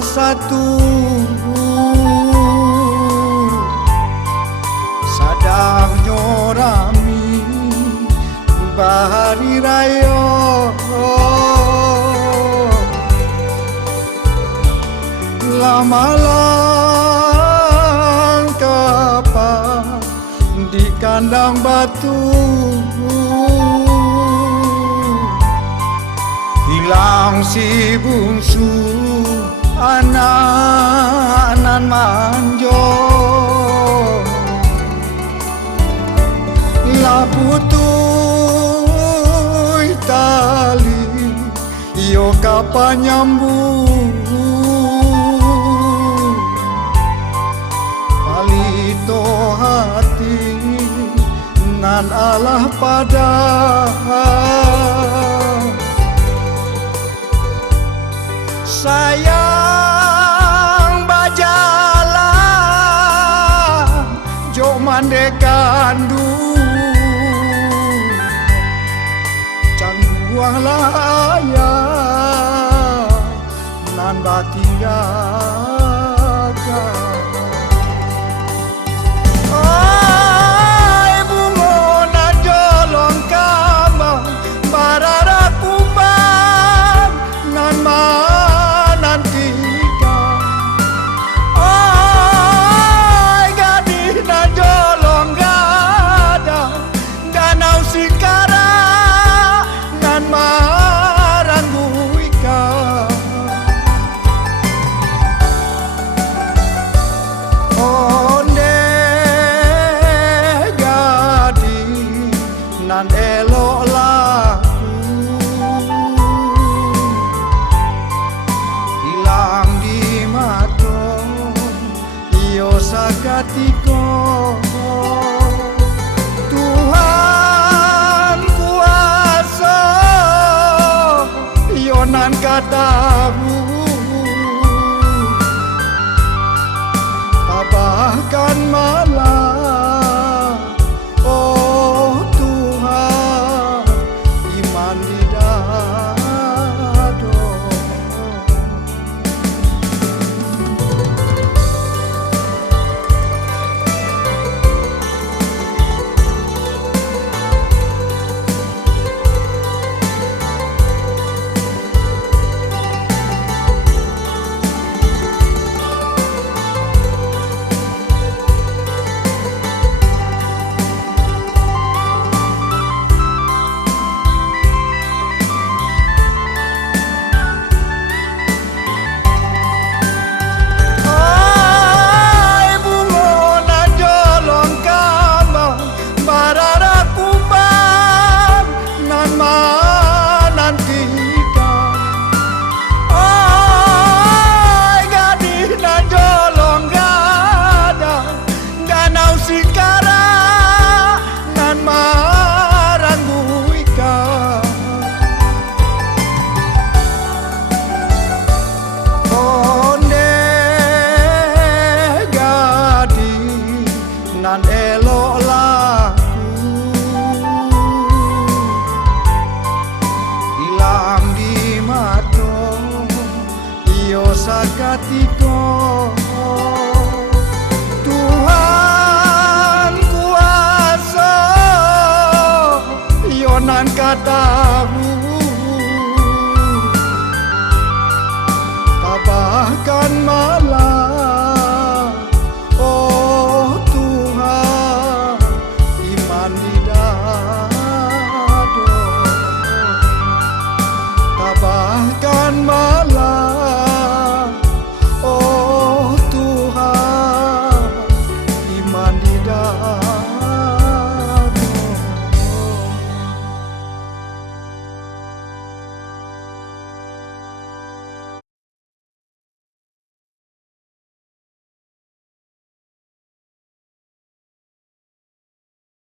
satu sadang nyorami bahari raya lamalang kapal di kandang batu hilang si bungsu anak-anak manjo la putui tali yo kapan nyambung palito hati nan Allah pada sayang bajalan jo mandekandu can buang layar nan batinggaga ai bungona jolong kambang barara kumbang nan manantika ai gadis na jolong gada danau sikara nan marangguika onde gadis nan elok laku hilang di mato iyo sakatiko Tuhan kuasa iyo nan katamu tabahkan malam